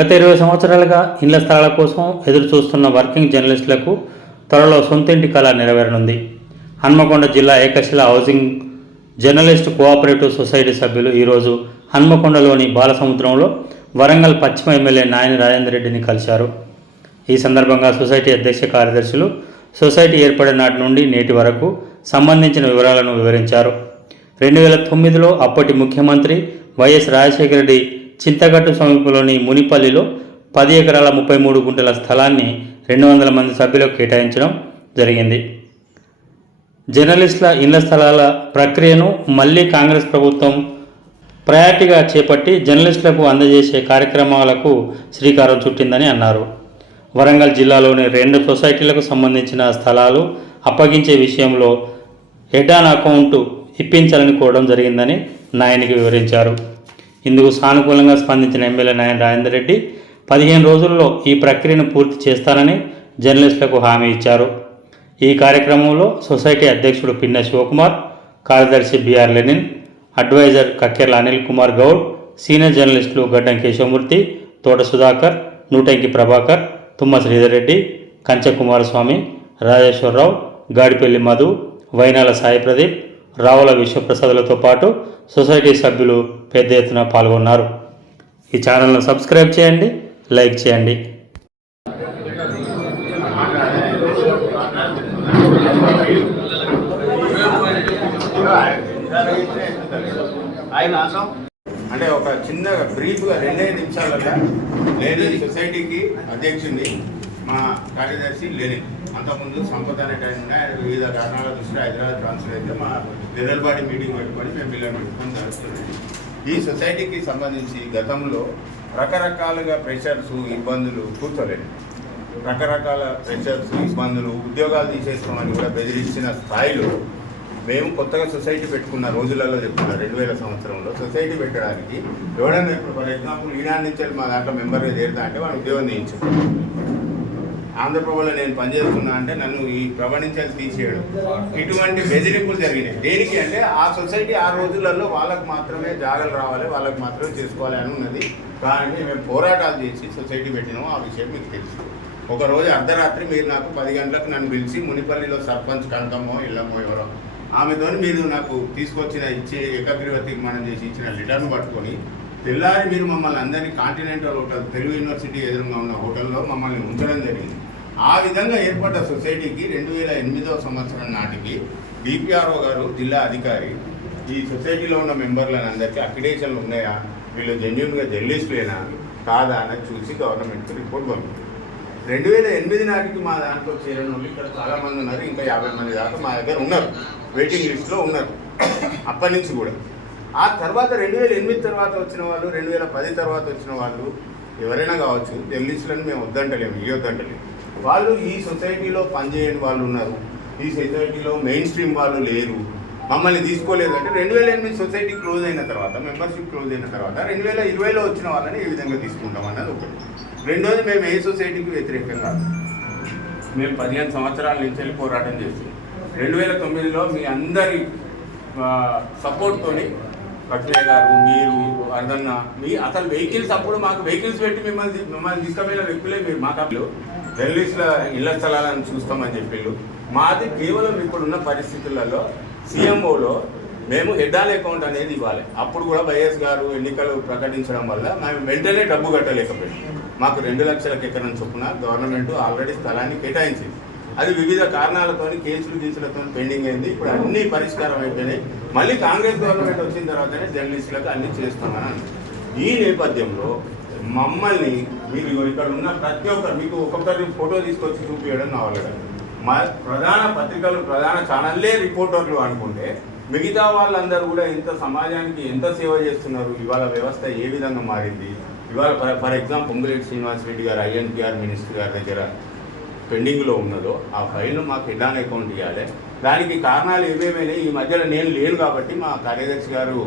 గత ఇరవై సంవత్సరాలుగా ఇళ్ళ స్థలాల కోసం ఎదురు చూస్తున్న వర్కింగ్ జర్నలిస్టులకు త్వరలో సొంతింటి కళ నెరవేరనుంది. హన్మకొండ జిల్లా Ekashila housing journalist cooperative society సభ్యులు ఈరోజు హన్మకొండలోని బాలసముద్రంలో వరంగల్ పశ్చిమ ఎమ్మెల్యే నాయని రాజేందర్ రెడ్డిని కలిశారు. ఈ సందర్భంగా సొసైటీ అధ్యక్ష కార్యదర్శులు సొసైటీ ఏర్పడిన నాటి నుండి నేటి వరకు సంబంధించిన వివరాలను వివరించారు. రెండు వేల తొమ్మిదిలో అప్పటి ముఖ్యమంత్రి వైఎస్ రాజశేఖర రెడ్డి చింతగట్టు సమీపంలోని మునిపల్లిలో పది ఎకరాల ముప్పై మూడు గుంటల స్థలాన్ని రెండు వందల మంది సభ్యులకు కేటాయించడం జరిగింది. జర్నలిస్టుల ఇళ్ళ స్థలాల ప్రక్రియను మళ్ళీ కాంగ్రెస్ ప్రభుత్వం ప్రయారిటీగా చేపట్టి జర్నలిస్టులకు అందజేసే కార్యక్రమాలకు శ్రీకారం చుట్టిందని అన్నారు. వరంగల్ జిల్లాలోని రెండు సొసైటీలకు సంబంధించిన స్థలాలు అప్పగించే విషయంలో హెడ్ ఆన్ అకౌంట్ ఇప్పించాలని కోరడం జరిగిందని నాయనికి వివరించారు. ఇందుకు సానుకూలంగా స్పందించిన ఎమ్మెల్యే నాయన రాజేందర్ రెడ్డి పదిహేను రోజుల్లో ఈ ప్రక్రియను పూర్తి చేస్తానని జర్నలిస్టులకు హామీ ఇచ్చారు. ఈ కార్యక్రమంలో సొసైటీ అధ్యక్షుడు పిన్న శివకుమార్ కార్యదర్శి BR Lenin adviser Kakkerla Anil Kumar Goud senior జర్నలిస్టులు గడ్డం కేశవమూర్తి తోట సుధాకర్ నూటంకి ప్రభాకర్ తుమ్మ శ్రీధర్ రెడ్డి కంచె కుమారస్వామి రాజేశ్వరరావు గాడిపల్లి మధు వైనాల సాయి ప్రదీప్ రావుల విశ్వప్రసాదులతో పాటు సొసైటీ సభ్యులు పెద్ద ఎత్తున పాల్గొన్నారు. ఈ ఛానల్ను సబ్స్క్రైబ్ చేయండి లైక్ చేయండి. అంటే ఒక చిన్న బ్రీఫ్గా రెండే నిమిషాలలో లేదు సొసైటీకి అధ్యక్షుడిని మా కార్యదర్శి లెనిన్ అంతకుముందు సంపద అనే టైం వివిధ కారణాల దృష్ట్యా హైదరాబాద్ ట్రాన్స్ఫర్ అయితే మా నిదర్బాడి మీటింగ్ పెట్టుకొని మేము పిల్లలు పెట్టుకొని జరుగుతుంది. ఈ సొసైటీకి సంబంధించి గతంలో రకరకాలుగా ప్రెషర్స్ ఇబ్బందులు కూర్చోలేదు. రకరకాల ప్రెషర్స్ ఇబ్బందులు ఉద్యోగాలు తీసేసుకోమని కూడా బెదిరించిన స్థాయిలో మేము కొత్తగా సొసైటీ పెట్టుకున్న రోజులలో చెప్తున్నా రెండు వేల సంవత్సరంలో సొసైటీ పెట్టడానికి ఎవడన్నా ఇప్పుడు ఫర్ ఎగ్జాంపుల్ ఈనాడు నుంచి మా దాంట్లో మెంబర్గా చేరుతా అంటే వాడు ఉద్యోగం చేయించారు ఆంధ్రప్రభలో నేను పనిచేస్తున్నా అంటే నన్ను ఈ ప్రవణించాలి తీసేయడం. ఇటువంటి బెదిరింపులు జరిగినాయి. దేనికి అంటే ఆ సొసైటీ ఆ రోజులలో వాళ్ళకు మాత్రమే జాగలు రావాలి వాళ్ళకు మాత్రమే చేసుకోవాలి అని ఉన్నది. కానీ మేము పోరాటాలు చేసి సొసైటీ పెట్టినాము. ఆ విషయం మీకు తెలుసు. ఒక రోజు అర్ధరాత్రి మీరు నాకు పది గంటలకు నన్ను పిలిచి మునిపల్లిలో సర్పంచ్ కంటమో ఇళ్ళమో ఎవరో ఆమెతో మీరు నాకు తీసుకొచ్చిన ఇచ్చే ఏకగ్రీవ తీర్మానం చేసి ఇచ్చిన లెటర్ను పట్టుకొని తెల్లారి మీరు మమ్మల్ని అందరినీ కాంటినెంటల్ హోటల్ తెలుగు యూనివర్సిటీ ఎదురుగా ఉన్న హోటల్లో మమ్మల్ని ఉంచడం జరిగింది. ఆ విధంగా ఏర్పడ్డ సొసైటీకి రెండు వేల ఎనిమిదవ సంవత్సరం నాటికి డిపిఆర్ఓ గారు జిల్లా అధికారి ఈ సొసైటీలో ఉన్న మెంబర్లను అందరికీ అక్రిడేషన్లు ఉన్నాయా? వీళ్ళు జెన్యున్గా జర్నలిస్టులేనా? కాదా? అని చూసి గవర్నమెంట్కి రిపోర్ట్ పంపింది రెండు వేల ఎనిమిది నాటికి మా దాంట్లో చేరిన వాళ్ళు ఇక్కడ చాలామంది ఉన్నారు ఇంకా యాభై మంది దాకా మా దగ్గర ఉన్నారు వెయిటింగ్ లిస్ట్లో ఉన్నారు అప్పటి నుంచి కూడా. ఆ తర్వాత రెండు వేల ఎనిమిది తర్వాత వచ్చిన వాళ్ళు రెండు వేల పది తర్వాత వచ్చిన వాళ్ళు ఎవరైనా కావచ్చు జర్నలిస్టులను మేము వద్దంటలేము ఈ వాళ్ళు ఈ సొసైటీలో పనిచేయని వాళ్ళు ఉన్నారు. ఈ సొసైటీలో మెయిన్ స్ట్రీమ్ వాళ్ళు లేరు. మమ్మల్ని తీసుకోలేదు అంటే రెండు వేల ఎనిమిది సొసైటీ క్లోజ్ అయిన తర్వాత మెంబర్షిప్ క్లోజ్ అయిన తర్వాత రెండు వేల ఇరవైలో వచ్చిన వాళ్ళని ఏ విధంగా తీసుకుంటాం అన్నది ఒకటి. రెండోది మేము ఏ సొసైటీకి వ్యతిరేకంగా కాదు. మేము పదిహేను సంవత్సరాల నుంచి వెళ్ళి పోరాటం చేస్తున్నాం. రెండు వేల తొమ్మిదిలో మీ అందరి సపోర్ట్తోని పట్లయ్య గారు మీరు అర్ధన్న మీ అసలు వెహికల్స్ అప్పుడు మాకు వెహికల్స్ పెట్టి మిమ్మల్ని మిమ్మల్ని తీసుకుపోయిన వ్యక్తులే మీరు మా కప్పులు ఇళ్ళ స్థలాలను చూస్తామని చెప్పిళ్ళు. మాది కేవలం ఇప్పుడున్న పరిస్థితులలో సీఎంఓలో మేము హెడ్డాల్ అకౌంట్ అనేది ఇవ్వాలి. అప్పుడు కూడా వైఎస్ గారు ఎన్నికలు ప్రకటించడం వల్ల మేము వెంటనే డబ్బు కట్టలేకపోయాం. మాకు రెండు లక్షల ఎకరం చొప్పున గవర్నమెంట్ ఆల్రెడీ స్థలాన్ని కేటాయించింది. అది వివిధ కారణాలతోని కేసులు గీసులతో పెండింగ్ అయింది. ఇప్పుడు అన్ని పరిష్కారం అయిపోయినాయి. మళ్ళీ కాంగ్రెస్ గవర్నమెంట్ వచ్చిన తర్వాతనే జర్నలిస్టులకు అన్ని చేస్తామని ఈ నేపథ్యంలో మమ్మల్ని మీరు ఇక్కడ ఉన్న ప్రతి ఒక్కరు మీకు ఒక్కొక్కరి ఫోటో తీసుకొచ్చి చూపించడం కావాలి మా ప్రధాన పత్రికలు ప్రధాన ఛానల్లే రిపోర్టర్లు అనుకుంటే మిగతా వాళ్ళందరూ కూడా ఎంత సమాజానికి ఎంత సేవ చేస్తున్నారు ఇవాళ వ్యవస్థ ఏ విధంగా మారింది? ఇవాళ for for example Ponguleti Srinivas Reddy గారు ఐఎన్పిఆర్ మినిస్టర్ గారి దగ్గర పెండింగ్లో ఉన్నదో ఆ ఫైల్ మాకు హెడ్ అకౌంట్ ఇవ్వాలి దానికి కారణాలు ఏమేమైనా ఈ మధ్యలో నేను లేను కాబట్టి మా కార్యదర్శి గారు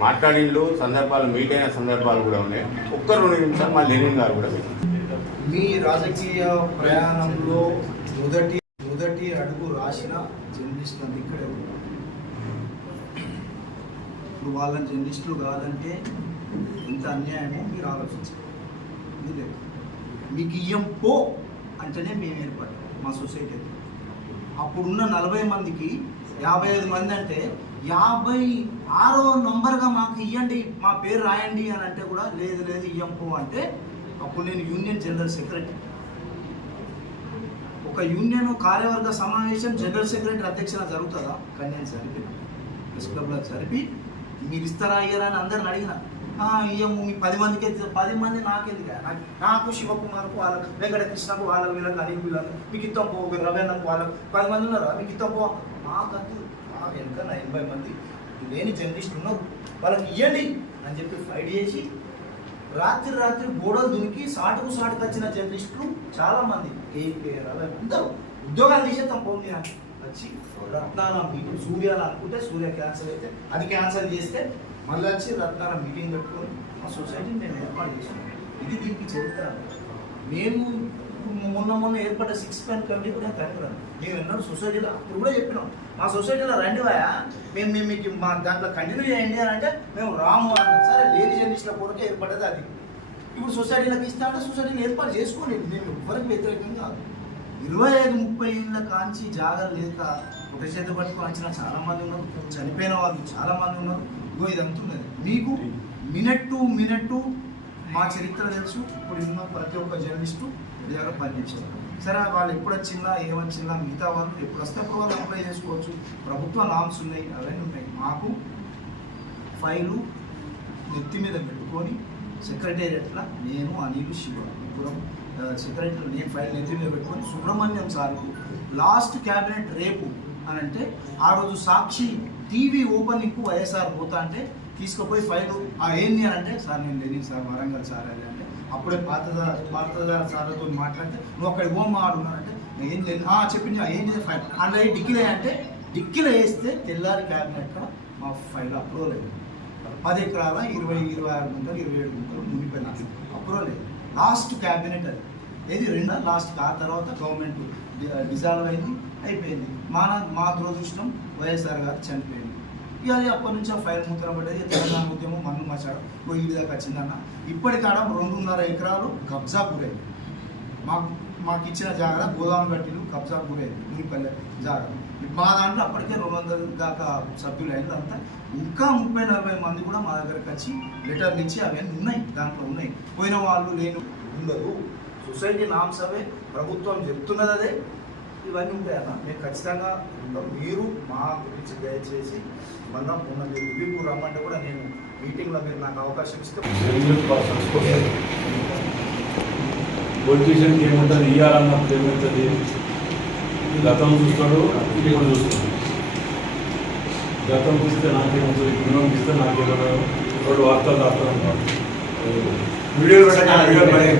మాట్లాడిండు సందర్భాలు మీట్ అయిన సందర్భాలు కూడా ఉన్నాయి. ఒక్క రెండు నిమిషాలు మా లెనిన్ గారు కూడా మీ రాజకీయ ప్రయాణంలో మొదటి మొదటి అడుగు రాసిన జర్నలిస్ట్ అంతా ఇక్కడే ఇప్పుడు వాళ్ళని జర్నలిస్టులు కాదంటే ఎంత అన్యాయమో మీరు ఆలోచించాలి మీకు ఇయ్యం పో అంటేనే మేము ఏర్పడ్డాం మా సొసైటీ అప్పుడున్న నలభై మందికి యాభై ఐదు మంది అంటే యాభై ఆరో నంబర్గా మాకు ఇవ్వండి మా పేరు రాయండి అని అంటే కూడా లేదు లేదు ఇయ్యం పో అంటే అప్పుడు నేను యూనియన్ జనరల్ సెక్రటరీ. ఒక యూనియన్ కార్యవర్గ సమావేశం జనరల్ సెక్రటరీ అధ్యక్షన జరుగుతుందా? కానీ నేను జరిపిన ప్రెస్ క్లబ్లో జరిపి మీరు ఇస్తారా అయ్యారా అని అందరిని అడిగిన. ఇయ్యము మీ పది మందికి అయితే పది మంది నాకెందుకు? నాకు నాకు శివకుమార్కు వాళ్ళకు వెంకటకృష్ణకు వాళ్ళకు వీళ్ళకి అనిల్ వీళ్ళకు మీకు ఇత్తం పో రవేణకు వాళ్ళకు పది మంది ఉన్నారా? మీకు ఇత్తం పో. మాకద్దు. మా వెనుక ఎనభై మంది లేని జర్నలిస్ట్ ఉన్నారు. వాళ్ళకి ఇవ్వండి అని చెప్పి ఫైట్ చేసి రాత్రి రాత్రి గోడలు దునికి సాటుకు సాటుకు వచ్చిన జర్నలిస్టులు చాలామంది మంది అలా అందరూ ఉద్యోగాలు తీసేద్దాం పోండి వచ్చి రత్నాల మీటింగ్ సూర్యాలు అనుకుంటే సూర్య క్యాన్సల్ అయితే అది క్యాన్సల్ చేస్తే మళ్ళీ వచ్చి రత్నాల మీటింగ్ పెట్టుకొని మా సొసైటీని మేము ఏర్పాటు చేసాం ఇది దీనికి చరిత్ర. మేము మొన్న మొన్న ఏర్పడ్డ సిక్స్ పెన్ కమిటీ కూడా కనుక్కున్నాను మేము ఎన్నో సొసైటీలో. అప్పుడు కూడా చెప్పినాం. మా సొసైటీలో రండి వాయా మేము మేము మీకు మా దాంట్లో కంటిన్యూ చేయండి అని అంటే మేము రాము అన్నాం సరే లేడీ జర్నలిస్టుల కొరకే ఏర్పడ్డది అది. ఇప్పుడు సొసైటీలకు ఇస్తా అంటే సొసైటీని ఏర్పాటు చేసుకోండి మేము ఎవ్వరికి వ్యతిరేకం కాదు. ఇరవై ఐదు ముప్పై ఏళ్ళ కాంచి జాగలు లేక ఒక చేతి పట్టుకొని వచ్చిన చాలా మంది ఉన్నారు. చనిపోయిన వాళ్ళు చాలా మంది ఉన్నారు. ఇగో ఇది అంటున్నది మీకు మినిట్ టు మినిట్ మా చరిత్ర తెలుసు. ఇప్పుడు ఉన్న ప్రతి ఒక్క జర్నలిస్టు దగ్గర పనిచేశారు సరే వాళ్ళు ఎప్పుడు వచ్చిందా ఏమొచ్చిందా మిగతా వాళ్ళు ఎప్పుడు వస్తే అప్పుడు వాళ్ళు అప్లై చేసుకోవచ్చు. ప్రభుత్వ నామ్స్ ఉన్నాయి అవన్నీ ఉన్నాయి. మాకు ఫైలు నెత్తి మీద పెట్టుకొని సెక్రటేరియట్లో నేను అనిల్ శివ సెక్రటరీ నేను ఫైల్ నెత్తి మీద పెట్టుకొని సుబ్రహ్మణ్యం సార్కు లాస్ట్ క్యాబినెట్ రేపు అని అంటే ఆ రోజు సాక్షి టీవీ ఓపెనింగ్కు వైఎస్ఆర్ పోతా అంటే తీసుకుపోయి ఫైల్. ఆ ఏంది అని అంటే సార్ నేను లేని సార్ వరంగల్ సార్ అది అంటే అప్పుడే పాతదార్ పాతదార సార్తో మాట్లాడితే నువ్వు అక్కడ పోమా ఆడున్నానంటే నేను ఏం లేదు చెప్పింది ఏం ఏంటి ఫైల్. అందులో డిక్కీలో అంటే డిక్కీలో వేస్తే తెల్లారి క్యాబినెట్ మా ఫైల్ అప్రూవల్ అయింది. పది ఎకరాల ఇరవై ఇరవై ఆరు గుంటలు ఇరవై ఏడు గుంటలు మునిపోయిన అప్రూవల్ అయింది. లాస్ట్ క్యాబినెట్ అది. ఏది? రెండో? లాస్ట్ ఆ తర్వాత గవర్నమెంట్ డిజాల్వ్ అయింది అయిపోయింది. మా మా దురదృష్టం వైఎస్ఆర్ గారు చనిపోయింది. ఇక అది అప్పటి నుంచి ఆ ఫైల్ ముద్ర పడ్డది తెలంగాణ ఉద్యమం మన్ను మచాడు పోయి ఈ దాకా వచ్చిందన్న. ఇప్పటికాడ రెండున్నర ఎకరాలు కబ్జా గురైంది. మాకు మాకు ఇచ్చిన జాగ్రత్త గోదాం గట్టిలు కబ్జా గురైంది. మునిపల్లె జాగ్రత్త. మా దాంట్లో అప్పటికే రెండు వందల దాకా సభ్యులు అయింది అంతా. ఇంకా ముప్పై నలభై మంది కూడా మా దగ్గరకు వచ్చి లెటర్లు ఇచ్చి అవన్నీ ఉన్నాయి? దాంట్లో ఉన్నాయి. పోయిన వాళ్ళు లేని ఉండదు సొసైటీ నామ్స్ అవే ప్రభుత్వం చెప్తున్నది అదే. ఇవన్నీ ఉంటాయి అన్న మేము ఖచ్చితంగా ఉంటాం. మీరు మా గురించి దయచేసి మళ్ళా మొన్న మీరు రివ్యూకు రమ్మంటే కూడా నేను మీటింగ్లో మీరు నాకు అవకాశం ఇస్తే పొలిటీషియన్కి ఏముంటుంది? ఇవ్వాలన్నప్పుడు ఏమవుతుంది గతం చూస్తాడు ఇప్పుడు చూస్తాడు. గతం చూస్తే నాకేమవుతుంది గుణం చూస్తే నాకేమో రెండు వార్తలు రాస్తాను. పడే